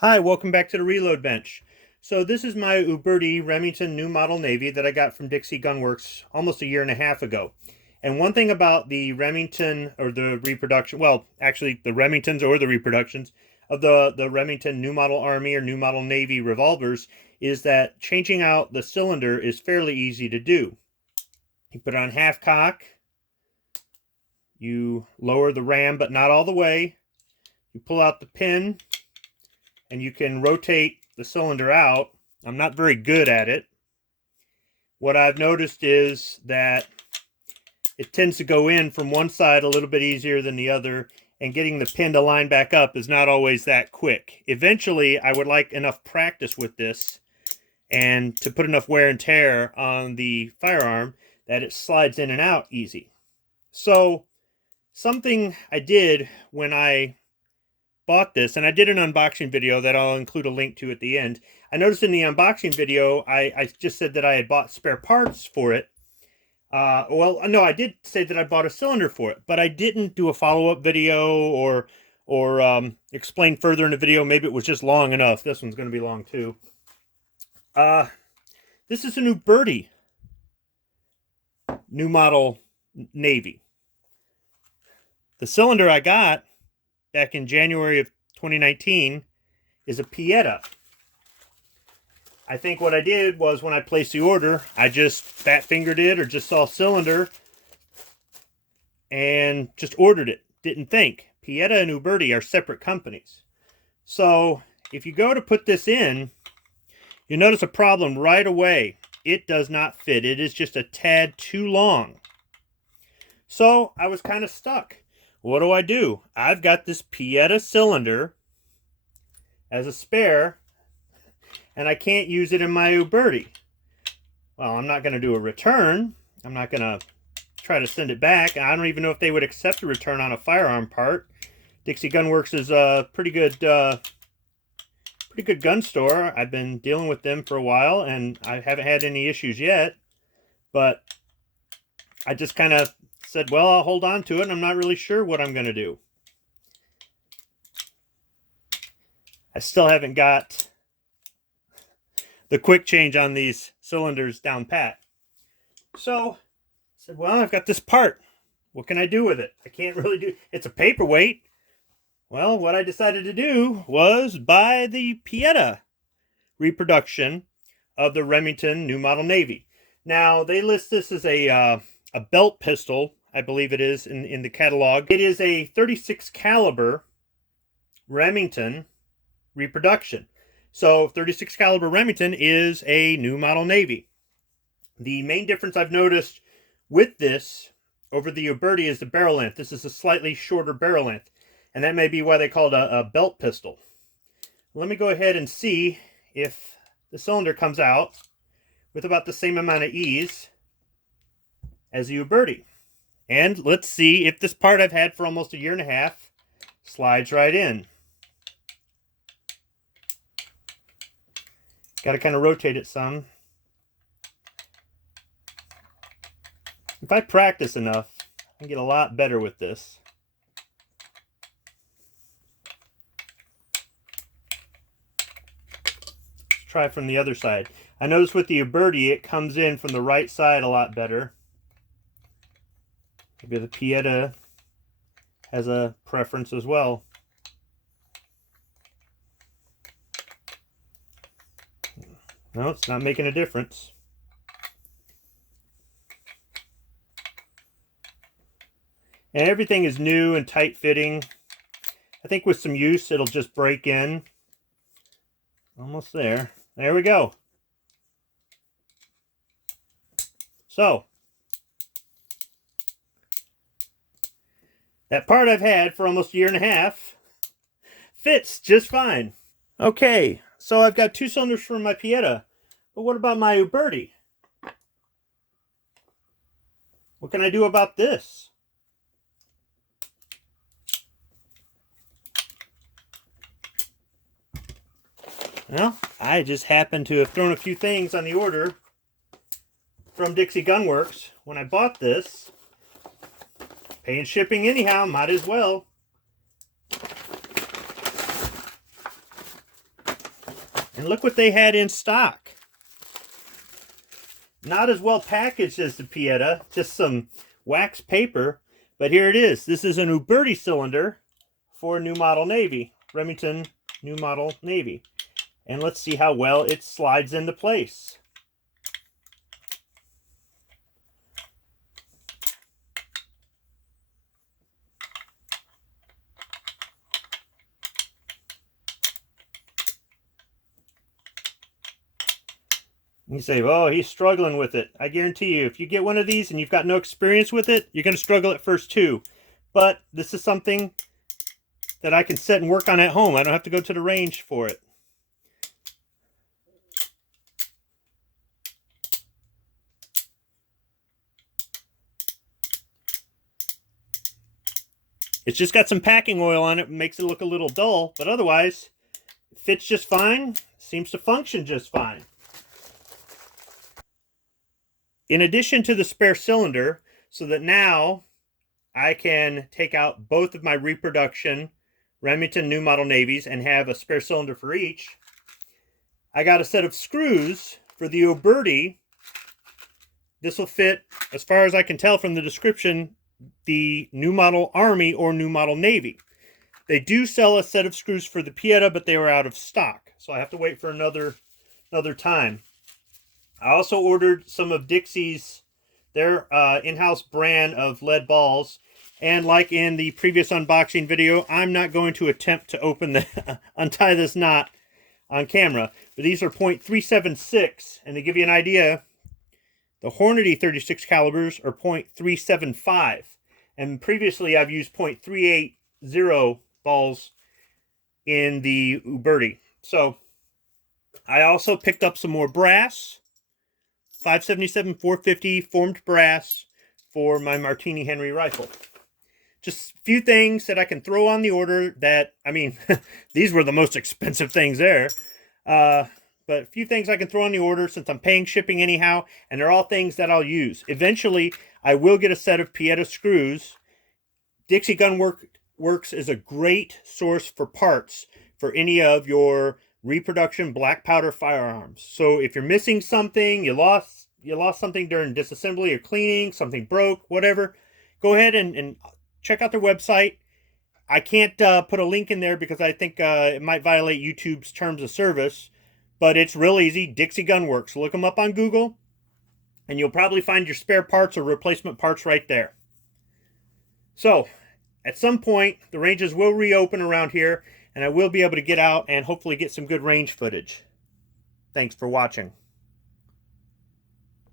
Hi, welcome back to the Reload Bench. So this is my Uberti Remington new model Navy that I got from Dixie Gunworks almost a year and a half ago. And one thing about the Remington, or the reproduction, well, actually the Remingtons or the reproductions of the Remington new model Army or new model Navy revolvers is that changing out the cylinder is fairly easy to do. You put it on half cock, you lower the ram but not all the way, you pull out the pin, and you can rotate the cylinder out. I'm not very good at it. What I've noticed is that it tends to go in from one side a little bit easier than the other, and getting the pin to line back up is not always that quick. Eventually, I would like enough practice with this and to put enough wear and tear on the firearm that it slides in and out easy. So, something I did when I bought this, and I did an unboxing video that I'll include a link to at the end. I noticed in the unboxing video, I just said that I had bought spare parts for it. Well, no, I did say that I bought a cylinder for it, but I didn't do a follow-up video or explain further in the video. Maybe it was just long enough. This one's going to be long too. This is a new Uberti, new model Navy. The cylinder I got back in January of 2019 is a Pietta. I think what I did was when I placed the order, I just fat fingered it or just saw cylinder and just ordered it. Didn't think. Pietta and Uberti are separate companies. So if you go to put this in, you notice a problem right away. It does not fit. It is just a tad too long. So I was kind of stuck. What do? I've got this Pietta cylinder as a spare, and I can't use it in my Uberti. Well, I'm not going to do a return. I'm not going to try to send it back. I don't even know if they would accept a return on a firearm part. Dixie Gunworks is a pretty good gun store. I've been dealing with them for a while, and I haven't had any issues yet. But I just kind of said, well, I'll hold on to it, and I'm not really sure what I'm going to do. I still haven't got the quick change on these cylinders down pat. So I said, well, I've got this part. What can I do with it? I can't really do... It's a paperweight. Well, what I decided to do was buy the Pietta reproduction of the Remington new model Navy. Now, they list this as a belt pistol, I believe it is in the catalog. It is a 36 caliber Remington reproduction. So 36 caliber Remington is a new model Navy. The main difference I've noticed with this over the Uberti is the barrel length. This is a slightly shorter barrel length, and that may be why they call it a belt pistol. Let me go ahead and see if the cylinder comes out with about the same amount of ease as the Uberti. And let's see if this part I've had for almost a year and a half slides right in. Got to kind of rotate it some. If I practice enough, I can get a lot better with this. Let's try from the other side. I notice with the Uberti, it comes in from the right side a lot better. Maybe the Pietta has a preference as well. No, it's not making a difference. And everything is new and tight fitting. I think with some use, it'll just break in. Almost there. There we go. So, that part I've had for almost a year and a half fits just fine. Okay, so I've got two cylinders for my Pietta, but what about my Uberti? What can I do about this? Well, I just happened to have thrown a few things on the order from Dixie Gunworks when I bought this. Paying shipping anyhow, might as well. And look what they had in stock. Not as well packaged as the Pietta, just some wax paper. But here it is. This is an Uberti cylinder for New Model Navy. Remington New Model Navy. And let's see how well it slides into place. You say, oh, he's struggling with it. I guarantee you, if you get one of these and you've got no experience with it, you're going to struggle at first too. But this is something that I can sit and work on at home. I don't have to go to the range for it. It's just got some packing oil on it, makes it look a little dull, but otherwise, it fits just fine, seems to function just fine. In addition to the spare cylinder, so that now I can take out both of my reproduction Remington New Model Navies and have a spare cylinder for each, I got a set of screws for the Uberti. This will fit, as far as I can tell from the description, the New Model Army or New Model Navy. They do sell a set of screws for the Pietta, but they were out of stock, so I have to wait for another time. I also ordered some of Dixie's, their in-house brand of lead balls. And like in the previous unboxing video, I'm not going to attempt to open the untie this knot on camera. But these are .376, and to give you an idea, the Hornady 36 calibers are .375. And previously I've used .380 balls in the Uberti. So I also picked up some more brass. 577 450 formed brass for my Martini-Henry rifle. Just a few things that I can throw on the order that, I mean, these were the most expensive things there. But a few things I can throw on the order since I'm paying shipping anyhow, and they're all things that I'll use. Eventually, I will get a set of Pietta screws. Dixie Gun Works is a great source for parts for any of your reproduction black powder firearms. So if you're missing something, you lost something during disassembly or cleaning, something broke, whatever, go ahead and check out their website. I can't put a link in there because I think it might violate YouTube's terms of service, but it's real easy. Dixie Gun Works. Look them up on Google, and you'll probably find your spare parts or replacement parts right there. So, at some point, the ranges will reopen around here, and I will be able to get out and hopefully get some good range footage. Thanks for watching.